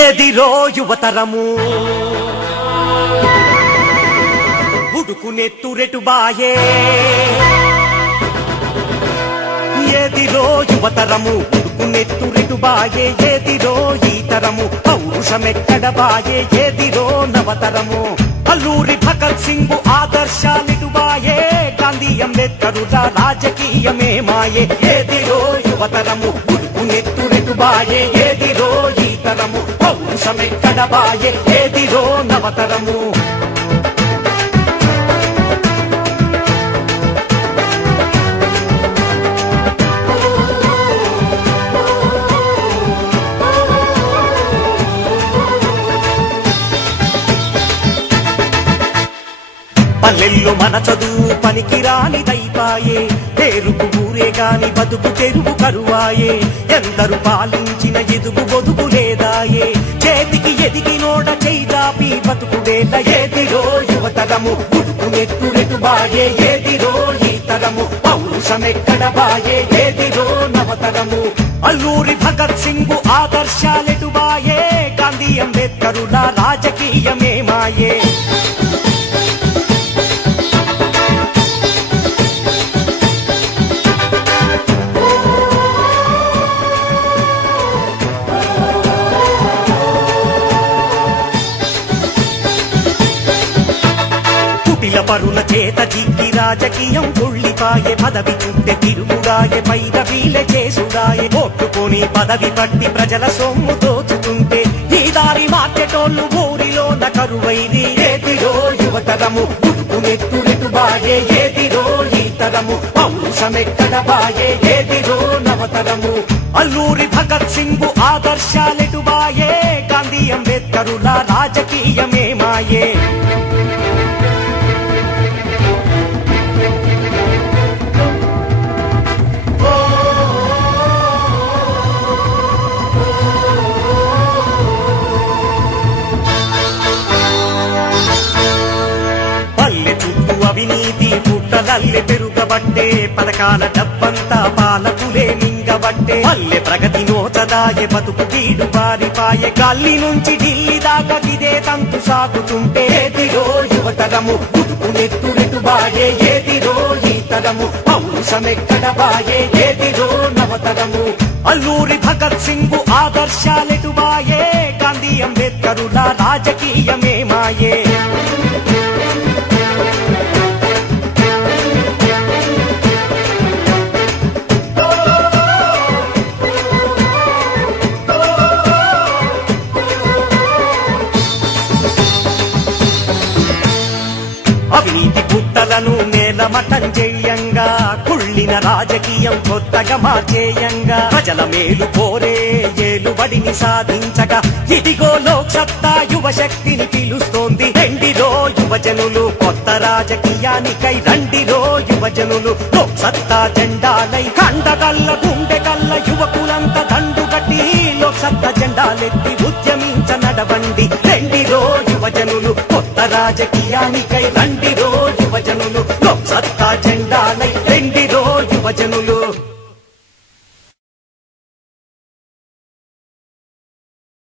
ఏదిరో యువతరము ఉడుకునెత్తురెటు బాయే ఏదిరో యువతరము ఉడుకునెత్తురెటు బాయే ఏదిరో ఈ తరము పౌరుషమెక్కడ బాయే ఏదిరో నవతరము అల్లూరి భగత్ సింగ్ ఆదర్శాలిటు బాయే గాంధీ అంబేద్కరుల రాజకీయమే మాయే ఏదిరో యువతరము ఉడుకునెత్తురెటు బాయే ఏదిరో ఈ తరము పౌరుషమెక్కడ బాయే ఏదిరో నవతరము పల్లెల్లో మన చదువు పనికిరానిదైపాయే పేరుకు ఊరే గాని బతుకు తెరువు కరువాయే ఎందరు పాలించిన ఎదుగు బొదుగు లేదాయే చేతికి ఎదిగినోడ చేయిదాపి బతుకుడేల ఏదిరో యువతరము ఉడుకునెత్తురెటు బాయే ఏదిరో ఈ తరము పౌరుషమెక్కడ బాయే ఏదిరో నవతరము అల్లూరి భగత్ సింగ్ ఆదర్శాలెటు బాయే గాంధీ అంబేద్కరుల రాజకీయమే మాయే పరుల చేత జిక్కి రాజకీయం తుళ్ళిపాయే పదవి చుట్టే తిరుగుడాయే పైరవీలే చేసుడాయే ఓట్టుకొని పదవి పట్టి ప్రజల సొమ్ము దోచుతుంటే ఈ దారి మార్కెటోళ్ళు ఊరిలోన కరువైది ఏదిరో యువతరము ఉడుకునెత్తురెటు బాయే ఏదిరో ఈ తరము పౌరుషమెక్కడ బాయే ఏదిరో నవతరము అల్లూరి భగత్ సింగ్ ఆదర్శాలెటు బాయే గాంధీ అంబేద్కరుల రాజకీయమే మాయే అవినీతి పుట్టలల్లె పెరుగబట్టే పథకాల డబ్బంతా పాలకులే మింగబట్టే పల్లె ప్రగతి నోచదాయే బతుకు గీడు పారిపాయే గల్లీ నుంచి ఢిల్లీ దాకా ఇదే తంతు సాగుతుంటే ఏదిరో యువతరము ఉడుకునెత్తురెటు బాయే ఏదిరో ఈ తరము పౌరుషమెక్కడ బాయే ఏదిరో నవతరము అల్లూరి భగత్ సింగ్ ఆదర్శాలెటు బాయే గాంధీ అంబేద్కరుల రాజకీయమే మాయే అవినీతి పుట్టలను నేలమటం చేయంగా కుళ్ళిన రాజకీయం కొత్తగా మార్చేయంగా ప్రజల మేలు కోరే ఏలుబడిని సాధించగా ఇదిగో లోక్సత్తా యువశక్తిని పిలుస్తోంది రెండిరో యువజనులు కొత్త రాజకీయానికై రండిరో యువజనులు లోక్సత్తా జెండాలై కండగల్ల గుండెగల్ల యువకులంతా దండుగట్టి లోక్సత్తా జెండాలెత్తి ఉద్యమించ నడవండి రెండిరో యువజనులు కొత్త రాజకీయానికై రండిరో యువజనులు